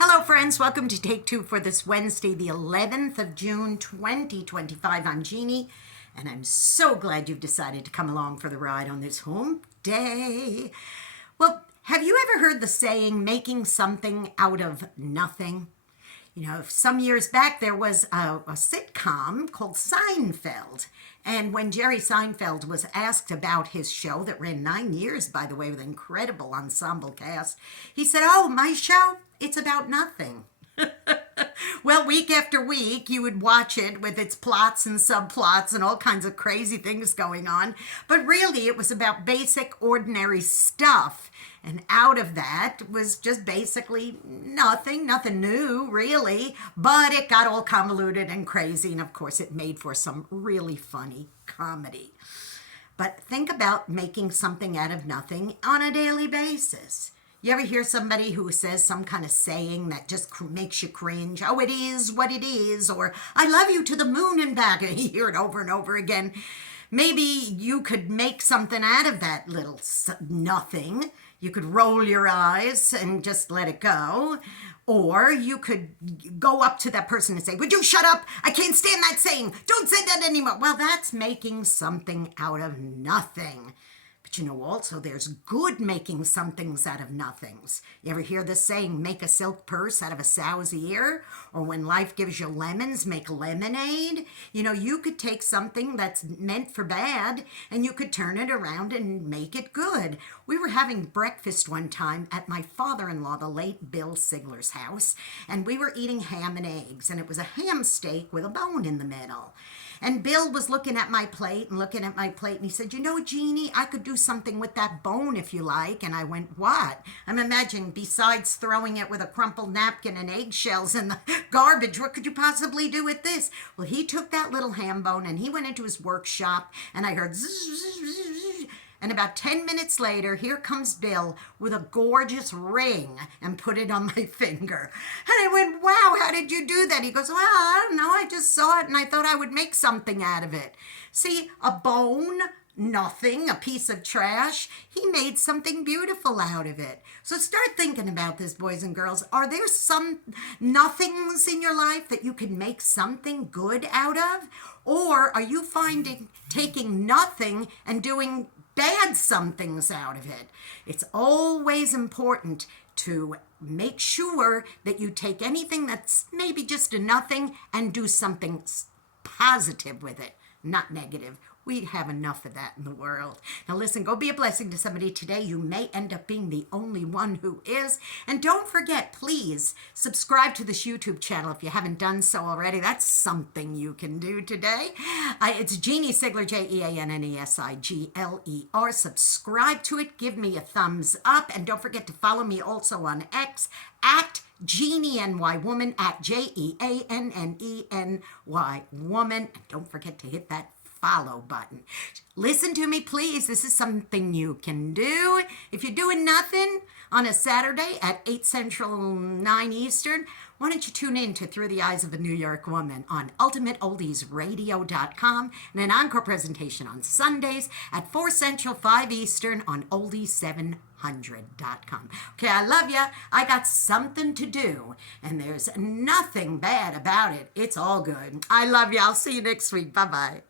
Hello, friends. Welcome to Take Two for this Wednesday, the 11th of June, 2025. I'm Jeannie, and I'm so glad you've decided to come along for the ride on this home day. Well, have you ever heard the saying, making something out of nothing? You know, some years back, there was a sitcom called Seinfeld. And when Jerry Seinfeld was asked about his show that ran 9 years, by the way, with an incredible ensemble cast, he said, "Oh, my show, it's about nothing." Well, week after week, you would watch it with its plots and subplots and all kinds of crazy things going on. But really, it was about basic, ordinary stuff. And out of that was just basically nothing new, really. But it got all convoluted and crazy. And of course, it made for some really funny comedy. But think about making something out of nothing on a daily basis. You ever hear somebody who says some kind of saying that just makes you cringe? "Oh, it is what it is," or "I love you to the moon and back," and you hear it over and over again. Maybe you could make something out of that little nothing. You could roll your eyes and just let it go. Or you could go up to that person and say, "Would you shut up? I can't stand that saying. Don't say that anymore." Well, that's making something out of nothing. But you know, also there's good making some things out of nothings. You ever hear this saying, make a silk purse out of a sow's ear? Or when life gives you lemons, make lemonade? You know, you could take something that's meant for bad and you could turn it around and make it good. We were having breakfast one time at my father-in-law, the late Bill Sigler's house, and we were eating ham and eggs, and it was a ham steak with a bone in the middle. And Bill was looking at my plate and he said, "You know, Jeannie, I could do something with that bone if you like." And I went, "What?" I'm imagining, besides throwing it with a crumpled napkin and eggshells in the garbage, what could you possibly do with this? Well, he took that little ham bone and he went into his workshop, and I heard zzz, zzz, zzz, zzz. And about 10 minutes later, here comes Bill with a gorgeous ring and put it on my finger. And I went, "Wow, how did you do that?" He goes, "Well, I don't know. I just saw it and I thought I would make something out of it." See, a bone, nothing, a piece of trash. He made something beautiful out of it. So start thinking about this, boys and girls. Are there some nothings in your life that you can make something good out of? Or are you finding taking nothing and doing bad somethings out of it? It's always important to make sure that you take anything that's maybe just a nothing and do something positive with it, not negative. We have enough of that in the world. Now listen, go be a blessing to somebody today. You may end up being the only one who is. And don't forget, please subscribe to this YouTube channel if you haven't done so already. That's something you can do today. It's Jeanne Sigler, JeanneSigler. Subscribe to it. Give me a thumbs up. And don't forget to follow me also on X at JeanneNY Woman, at JeanneNY Woman. And don't forget to hit that follow button. Listen to me, please. This is something you can do. If you're doing nothing on a Saturday at 8 Central, 9 Eastern, why don't you tune in to Through the Eyes of a New York Woman on UltimateOldiesRadio.com and an encore presentation on Sundays at 4 Central, 5 Eastern on Oldies700.com. Okay, I love ya. I got something to do, and there's nothing bad about it. It's all good. I love you. I'll see you next week. Bye-bye.